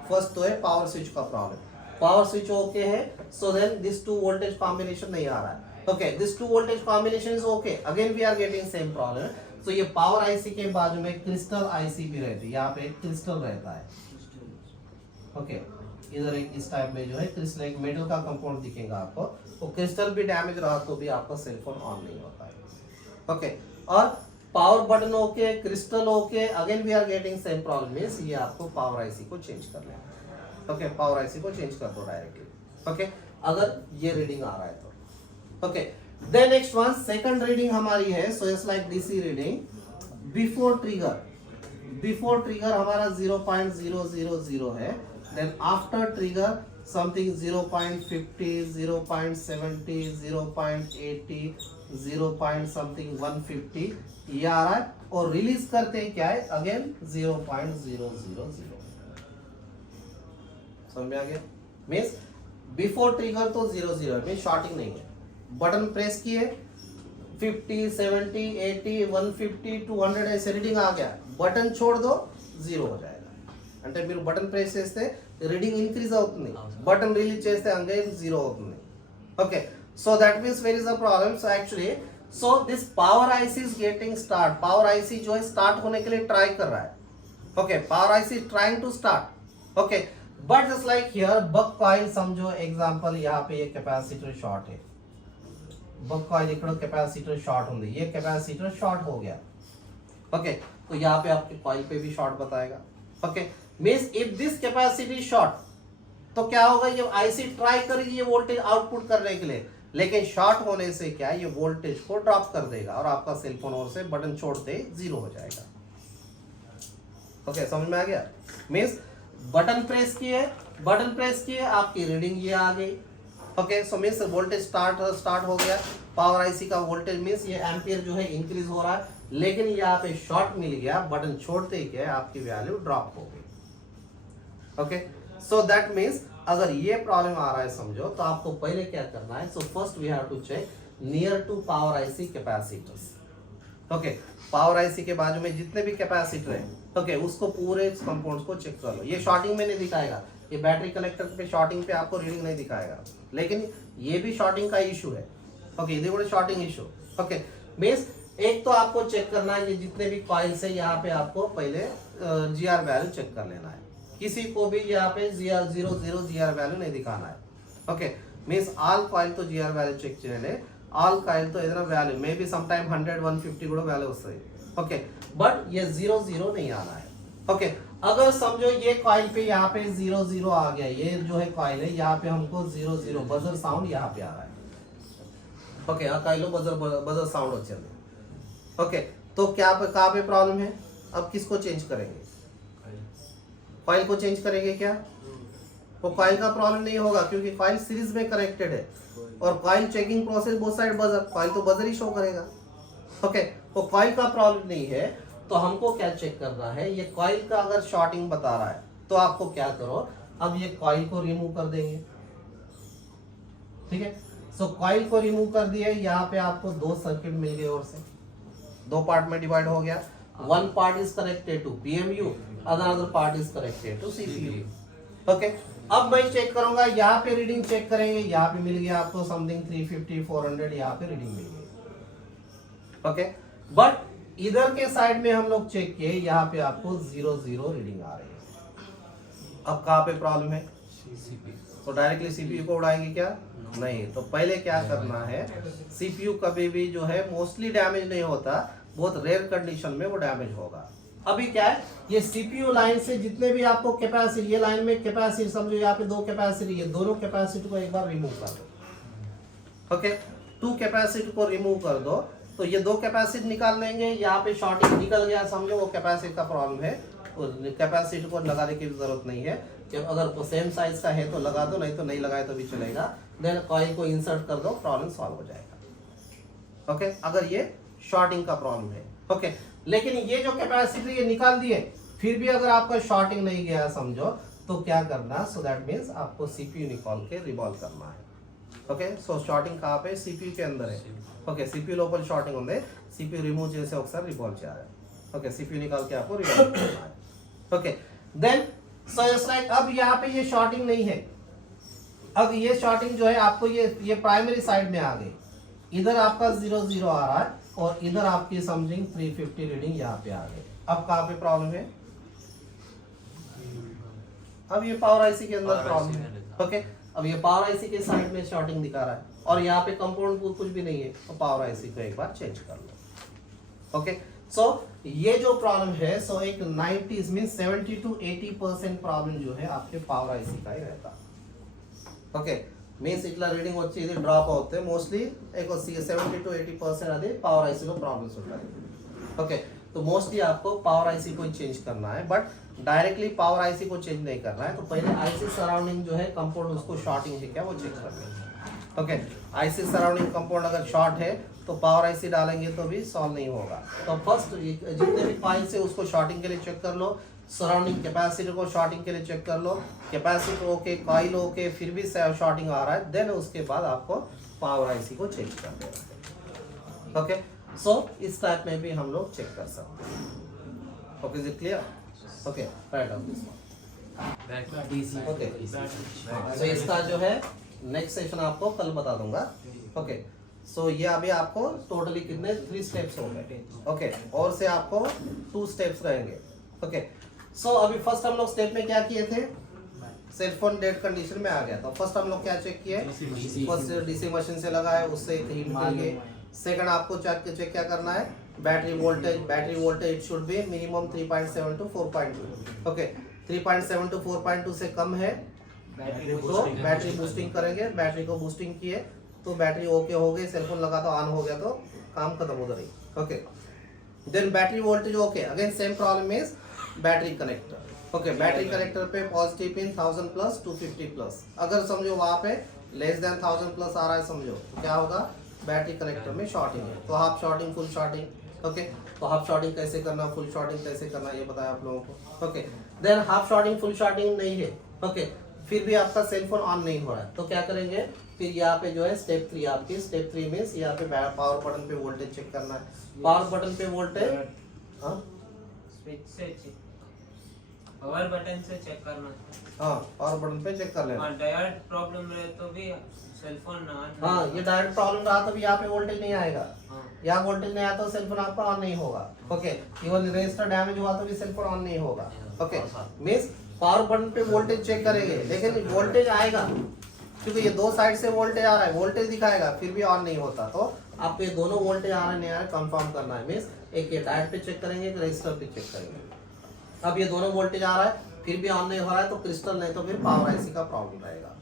फर्स्ट तो है पावर स्विच का प्रॉब्लम, पावर स्विच ओके है, so then this 2 voltage combination नहीं आ रहा है। Okay, this 2 voltage combination is okay, again we are getting same problem. So ये पावर आईसी के बाजू में क्रिस्टल आईसी भी रहती है, यहाँ पे एक क्रिस्टल रहता है। ओके, इधर एक इस टाइप में जो है क्रिस्टल, एक मेटल का कंपाउंड दिखेगा आपको, वो क्रिस्टल भी डैमेज रहा तो भी आपका सेल फोन ऑन नहीं होता है। ओके और power button okay, crystal okay, again we are getting same problem means ये आपको पावर आईसी को चेंज कर लेना। ओके पावर आईसी को चेंज कर दो डायरेक्टली। ओके अगर ये रीडिंग आ रहा है तो okay then next one second reading हमारी है so it's like DC reading before trigger हमारा 0.000 है, then after trigger something 0.50 0.70 0.80 0. Something 150 ये आ रहा है और रिलीज करते क्या है अगेन 0.000। समझ में आ गया? मीन्स बिफोर ट्रिगर तो 00 है, मीन्स शॉर्टिंग नहीं है। बटन प्रेस किए 50 70 80 150 200 ऐसे रीडिंग आ गया, बटन छोड़ दो 0 हो जाएगा। అంటే మీరు బటన్ ప్రెస్ చేస్తే రీడింగ్ ఇంక్రీజ్ అవుతుంది, బటన్ రిలీజ్ చేస్తే అగైన్ 0 అవుతుంది। Okay so that means where is the problem so actually so this power IC is getting start, power IC जो है स्टार्ट होने के लिए ट्राई कर रहा है। Okay power IC trying to start. Okay but just like here buck coil समझो example यहाँ पे ये कैपेसिटर शॉर्ट है, बक कॉइल ఇక్కడ कैपेसिटर शॉर्ट ఉంది, ये कैपेसिटर शॉर्ट हो गया। ओके तो यहाँ पे आपके कॉइल पे भी शॉर्ट बताएगा। Okay means if this capacity short तो क्या होगा, ये आईसी ट्राई करेगी ये वोल्टेज आउटपुट करने के लिए, लेकिन शॉर्ट होने से क्या ये वोल्टेज को ड्रॉप कर देगा और आपका सेल फोन और से बटन छोड़ते 0 हो जाएगा। ओके समझ में आ गया? मींस बटन प्रेस किए आपकी रीडिंग ये आ गई। ओके सो मींस वोल्टेज स्टार्ट हो गया, पावर आईसी का वोल्टेज मींस ये एम्पियर जो है इंक्रीज हो रहा है, लेकिन यहाँ पे शॉर्ट मिल गया, बटन छोड़ते ही क्या आपकी वैल्यू ड्रॉप हो गई। ओके सो दैट मींस अगर ये प्रॉब्लम आ रहा है समझो तो आपको पहले क्या करना है, so first we have to check near to power IC capacitors. Okay power IC के बाजू में जितने भी कैपेसिटर है ओके उसको पूरे कंपाउंड्स को चेक कर लो। ये शॉर्टिंग में नहीं दिखाएगा, ये बैटरी कलेक्टर पे शॉर्टिंग पे आपको रीडिंग नहीं दिखाएगा, लेकिन ये भी शॉर्टिंग का इशू है। ओके ये देखो शॉर्टिंग इशू। ओके मींस एक तो आपको चेक करना है ये जितने भी कॉइल्स है यहाँ पे आपको पहले जीआर वैल्यू चेक कर लेना है, किसी को भी यहाँ पे जीआर 00 जीआर वैल्यू नहीं दिखाना है। ओके मींस ऑल कॉइल तो जीआर वैल्यू చెక్ చేయాలి, ఆల్ కాయిల్ తో ఏదైనా వాల్యూ మేబీ సమ్ టైం 100 150 కూడా వాల్యూ వస్తాయి। ओके बट ये 00 नहीं आना है। ओके अगर समझो ये कॉइल पे यहाँ पे 00 आ गया, ये जो है कॉइल है यहाँ पे हमको 00 बजर साउंड यहाँ पे आ रहा है। ओके आ कॉइल बजर साउंड వచ్చింది। ओके तो क्या पे कहाँ पे प्रॉब्लम है, अब किसको चेंज करेंगे, कॉइल को चेंज करेंगे क्या? वो कॉइल का प्रॉब्लम नहीं होगा क्योंकि कॉइल सीरीज में कनेक्टेड है और coil checking process both side buzzer, coil तो बजर ही शो करेगा। ओके वो कॉइल का प्रॉब्लम नहीं है तो हमको क्या चेक करना है, ये कॉइल का अगर शॉर्टिंग बता रहा है तो आपको क्या करो, अब ये कॉइल को रिमूव कर देंगे। ठीक है सो कॉइल को रिमूव कर दिए, यहाँ पे आपको 2 सर्किट मिल गए और से 2 पार्ट में डिवाइड हो गया। One part is connected to PMU, other part is connected to CPU. Okay अब मैं चेक करूंगा, यहाँ पे रीडिंग चेक करेंगे, यहाँ पे मिल गया आपको समथिंग 350 400 यहाँ पे रीडिंग मिल गई। ओके बट इधर के साइड में हम लोग चेक किए, यहाँ पे आपको 00 रीडिंग आ रही है। अब कहाँ पे प्रॉब्लम है, तो डायरेक्टली सीपीयू को उड़ाएंगे क्या? नहीं, तो पहले क्या करना है, सीपीयू कभी भी जो है मोस्टली डैमेज नहीं होता, बहुत रेयर कंडीशन में वो डैमेज होगा। अभी क्या है, ये सीपीयू लाइन से जितने भी आपको कैपेसिटी, ये लाइन में कैपेसिटी समझो यहाँ पे 2 कैपेसिटी, ये दोनों कैपेसिटी को एक बार रिमूव कर दो। ओके 2 कैपेसिटी को रिमूव कर दो तो ये 2 कैपेसिटी निकाल लेंगे, यहाँ पे शॉर्टिंग निकल गया समझो, वो कैपेसिटी का प्रॉब्लम है, तो कैपेसिटी को लगाने की जरूरत नहीं है। जब अगर वो सेम साइज का है तो लगा दो, नहीं तो नहीं लगाए तो भी चलेगा। देन कॉइल को इंसर्ट कर दो, प्रॉब्लम सॉल्व हो जाएगा। ओके अगर ये शॉर्टिंग का प्रॉब्लम है। ओके लेकिन ये जो कैपेसिटी ये निकाल दिए, फिर भी अगर आपका शॉर्टिंग नहीं गया समझो तो क्या करना, सो दैट मीन्स आपको सीपीयू निकाल के रिवॉल्व करना है। ओके सो शॉर्टिंग कहाँ पे, सीपीयू के अंदर है। ओके सीपीयू लोपल शॉर्टिंग ఉంది, सीपीयू रिमूव చేసి ఒకసారి రివాల్వ్ చేయాలి। ओके सीपीयू निकाल के आपको रिवॉल्व करना है। Okay then so it's like अब यहाँ पे ये शॉर्टिंग नहीं है, अब ये शॉर्टिंग जो है आपको ये प्राइमरी साइड में आ गई, इधर आपका 00 आ रहा है और इधर आपकी समथिंग 350 रीडिंग यहाँ पे आ गई। अब कहाँ पे प्रॉब्लम है, अब ये पावर आईसी के अंदर प्रॉब्लम है। ओके अब ये पावर आईसी के साइड में शॉर्टिंग दिखा रहा है और यहाँ पे कंपाउंड कुछ भी नहीं है, तो पावर आईसी को एक बार चेंज कर लो। ओके सो ये जो प्रॉब्लम है सो एक 90 मीन 70 to 80% प्रॉब्लम जो है आपके पावर आईसी का ही रहता ఓకే మీన్స్ ఇట్లా రీడింగ్ వచ్చి ఇది డ్రాప్ అవుతే మోస్ట్లీ एक 70 to 80% అది पावर आईसी को प्रॉब्लम्स ఉంటాయి ओके तो मोस्टली आपको पावर आईसी को चेंज करना है बट डायरेक्टली पावर आईसी को चेंज नहीं करना है तो पहले आईसी सराउंडिंग जो है कंपाउंड उसको शॉर्टिंग है क्या वो चेक करना है ओके आईसी सराउंडिंग कंपाउंड अगर शॉर्ट है तो पावर आईसी डालेंगे तो भी सॉल्व नहीं होगा तो फर्स्ट जितने भी कॉइल से उसको शॉर्टिंग के लिए चेक कर लो सराउंडिंग कैपेसिटर को शॉर्टिंग के लिए चेक कर लो कैपेसिटर ओके कॉइल ओके फिर भी शॉर्टिंग आ रहा है देन उसके बाद आपको पावर आईसी को चेंज कर देना ओके सो इस टाइप में भी हम लोग चेक कर सकते हैं okay is it clear okay right down this okay so इसका जो है नेक्स्ट सेशन आपको कल बता दूंगा ओके सो ये अभी आपको टोटली कितने 3 स्टेप्स हो गए ओके और से आपको 2 स्टेप्स रहेंगे ओके सो अभी फर्स्ट हम लोग स्टेप में क्या किए थे सेलफोन डेड कंडीशन में आ गया तो फर्स्ट हम लोग क्या चेक किए फर्स्ट डीसी मशीन से लगाए उससे हीट मिल गई सेकंड आपको चेक क्या करना है battery voltage it should be minimum 3.7 to 4.2 okay 3.7 to 4.2 से कम है तो बैटरी बूस्टिंग करेंगे बैटरी को बूस्टिंग किए तो बैटरी ओके हो गई सेलफोन लगा तो ऑन हो गया तो काम खत्म उधर ही okay then battery voltage okay again same problem is battery connector okay battery connector पे पॉजिटिव पिन 1000 प्लस 250 प्लस अगर समझो वहां पे लेस देन 1000 प्लस आ रहा है समझो तो क्या होगा बैटरी कनेक्टर में शॉर्टिंग है तो half shorting full shorting okay तो हाफ शॉर्टिंग कैसे करना फुल शॉर्टिंग कैसे करना ये बताया आप लोगों को okay then half shorting full shorting नहीं है ओके फिर भी आपका सेलफोन ऑन नहीं हो रहा है तो क्या करेंगे फिर यहाँ पे जो है स्टेप 3 आपकी स्टेप 3 मीन्स यहाँ पे पावर बटन पे वोल्टेज चेक करना है पावर बटन पे वोल्टेज हाँ स्विच से पावर बटन से चेक करना हाँ पावर बटन पे चेक कर लेना डायोड प्रॉब्लम रहे तो भी सेलफोन ऑन हाँ ये डायरेक्ट प्रॉब्लम रहा तो भी यहाँ पे वोल्टेज नहीं आएगा हाँ। यहाँ वोल्टेज नहीं आया तो सेलफोन आपका ऑन नहीं होगा ओके इवन रजिस्टर डैमेज हुआ तो भी सेलफोन ऑन नहीं होगा ओके मीन्स पावर बटन पे वोल्टेज चेक करेंगे लेकिन वोल्टेज आएगा क्योंकि ये दो साइड से वोल्टेज आ रहा है वोल्टेज दिखाएगा फिर भी ऑन नहीं होता तो आपको ये दोनों वोल्टेज आ रहे नहीं आ रहे कंफर्म करना है मीन्स एक ये डायोड पे चेक करेंगे एक रजिस्टर पे चेक करेंगे अब ये दोनों वोल्टेज आ रहा है फिर भी ऑन नहीं हो रहा है तो क्रिस्टल नहीं तो फिर पावर आईसी का प्रॉब्लम रहेगा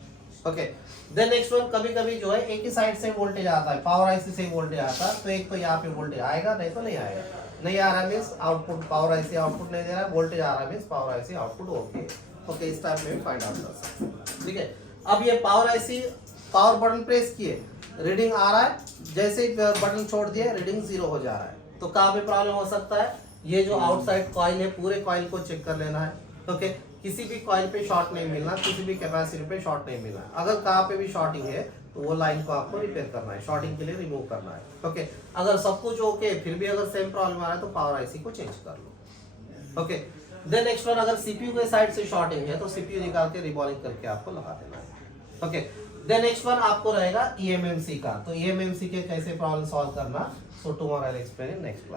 ओके देन नेक्स्ट वन कभी कभी जो है एक ही साइड से वोल्टेज आता है पावर आईसी से वोल्टेज आता है तो एक तो यहाँ पे वोल्टेज आएगा नहीं तो नहीं आएगा नहीं आ रहा है means output power IC output नहीं दे रहा है वोल्टेज आ रहा है means power IC output okay okay इस टाइप में फाइंड आउट कर सकते हैं ठीक है अब ये power IC power button press किए रीडिंग आ रहा है जैसे ही बटन छोड़ दिए रीडिंग 0 हो जा रहा है तो कहाँ पे प्रॉब्लम हो सकता है ये जो आउटसाइड कॉइल है पूरे कॉइल को चेक कर लेना है ओके किसी भी कॉइल पे शॉर्ट नहीं मिलना किसी भी कैपेसिटर पे शॉर्ट नहीं मिलना अगर कहाँ पे भी शॉर्टिंग है तो वो लाइन को आपको रिपेयर करना है शॉर्टिंग के लिए रिमूव करना है ओके अगर सब कुछ ओके फिर भी अगर सेम प्रॉब्लम आ रहा है तो पावर आईसी को चेंज कर लो ओके देन नेक्स्ट वन अगर सीपीयू के साइड से शॉर्टिंग है तो सीपीयू निकाल के रिबॉलिंग करके आपको लगा देना है ओके देन नेक्स्ट वन आपको रहेगा ईएमएमसी का तो ईएमएमसी के कैसे प्रॉब्लम सॉल्व करना so tomorrow I will explain in next class